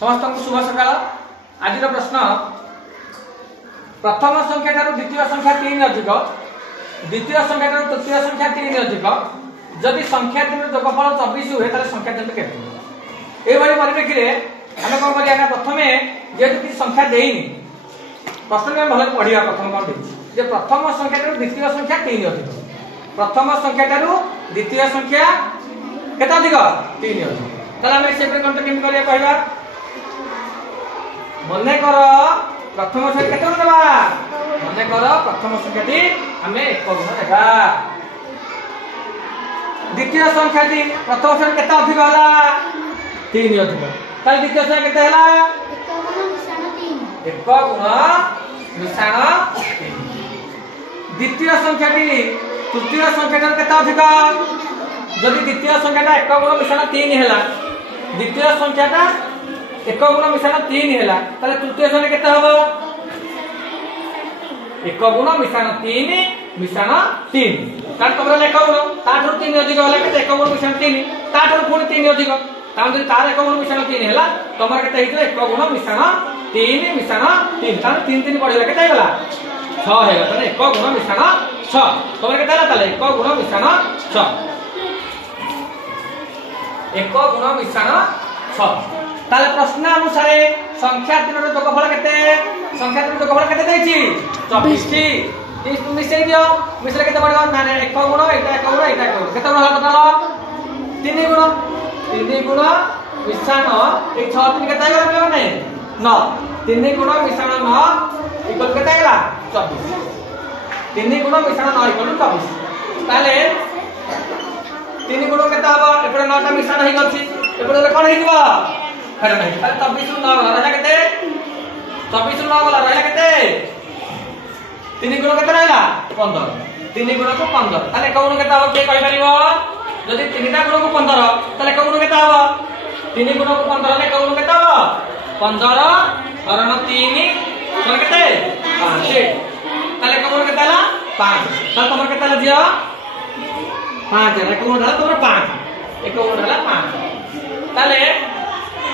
समस्त शुभ सकाल। आज प्रश्न प्रथम संख्या ठारू द्वितीय संख्या 3 अधिक द्वितीय संख्या ठारू तृतीय संख्या 3 अधिक जदि संख्या 3 जोगफल 24 हुए ताले संख्या 3 केते ए भली परिप्रेक्षी रे हम कोन करिया प्रथम जेतु कि संख्या देइनी प्रश्न में भले पढ़िया प्रथम कोन देछि जे प्रथम संख्या ठारू द्वितीय संख्या 3 अधिक प्रथम संख्या ठारू द्वितीय संख्या केते अधिक 3 अधिक ताले हम से कोन केम करिया कहबा मने कर प्रथम संख्या केते गुण देबा मने कर प्रथम संख्या टी हमें 1 गुण देबा द्वितीय संख्या टी प्रथम संख्या केते अधिक होला 3 अधिक ताले द्वितीय संख्या केते होला 1 गुण मिश्रण 3 द्वितीय संख्या टी तृतीय संख्या टा केते अधिक जदि द्वितीय संख्या टा 1 गुण मिश्रण 3 होला द्वितीय संख्या टा 1 गुण मिश्रण 3 हैला ताले तृतीय संख्या केते हबो 1 गुण मिश्रण 3 मिश्रण 3 तार तमरा 1 गुण ताठो 3 अधिक होला केते 1 गुण मिश्रण 3 ताठो पुणी 3 अधिक ताम जदि तार 1 गुण मिश्रण 3 हैला तमरा केते हेतले 1 गुण मिश्रण 3 मिश्रण 3 तार 3 3 पढिला केते हैला 6 हैला ताले 1 गुण मिश्रण 6 तमरा केते हैला ताले 1 गुण मिश्रण 6 1 गुण मिश्रण 6 ताले प्रश्न अनुसार संख्या 3 रो जोगफल केते संख्या 3 रो जोगफल केते देछि 24 टी 30 तुम मिसै दियो मिसले केते पड़ो माने 1 गुण एटा 1 गुण एटा 1 गुण केते होला टोटल 3 गुण मिश्रण ए 6 3 केते होला माने 9 3 गुण मिश्रण 9 इक्वल केते होला 24 3 गुण मिश्रण 9 इक्वल 24 ताले 3 गुण केते हबो एपरे 9 टा मिश्रण हे गछि एपरे कोन हे दिबो खरे नहीं ताले 24 नु 9 रहला केते 24 नु 9 वाला रहला केते 3 गुण केते रहला 15 3 गुण को 15 ताले कोन केते हबो के कहि परिबो जदि 3 टा गुण को 15 ताले कोन केते हबो 3 गुण को 15 ले कोन केते हबो 15 हरण 3 कोन केते 5 ताले कोन केते हला 5 ताले तमर केते हला जियो 5 रे कोन हला तमर 5 एक गुण हला 5 ताले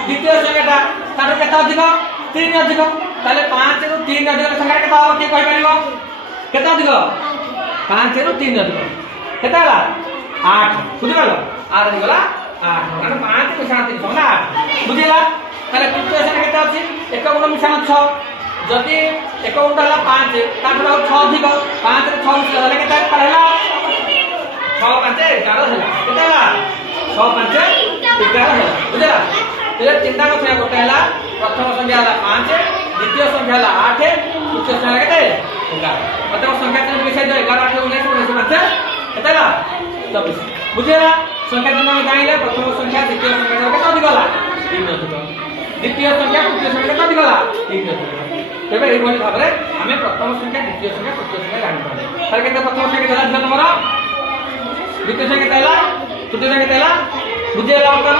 द्वितीय संख्या तार केते अधिक 3 अधिक ताले 5 रु 3 अधिक संख्या केते हबो के कहि परिबो केते अधिक 5 रु 3 अधिक केते हला 8 बुझि गेलो 8 गला 8 माने 5 मिश्रण 3 होला 8 बुझिला ताले तृतीय संख्या केते अछि 1 गुण मिश्रण 6 जदि 1 गुण हला 5 तापर 6 अधिक 5 रे 6 मिश्रण हला केते पड़ला 6 5 11 हला केते हला 6 5 11 हला बुझिला तेरे चिंता को संख्या कोटे हला प्रथम संख्या हला 5 द्वितीय संख्या हला 8 तृतीय संख्या केते 11 मतलब संख्या 3 विषय 11 8 19 19 5 केते हला 24 बुझिला संख्या 3 में जाइले प्रथम संख्या द्वितीय संख्या केते अधिक हला 3 अधिक द्वितीय संख्या तृतीय संख्या केते अधिक हला 3 अधिक तबे एई भली भाबरे हमें प्रथम संख्या द्वितीय संख्या तृतीय संख्या जानि पारे तार केते प्रथम संख्या केते हला तमरा द्वितीय संख्या केते हला तृतीय संख्या केते हला बुझिला होता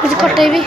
कुछ कटै भी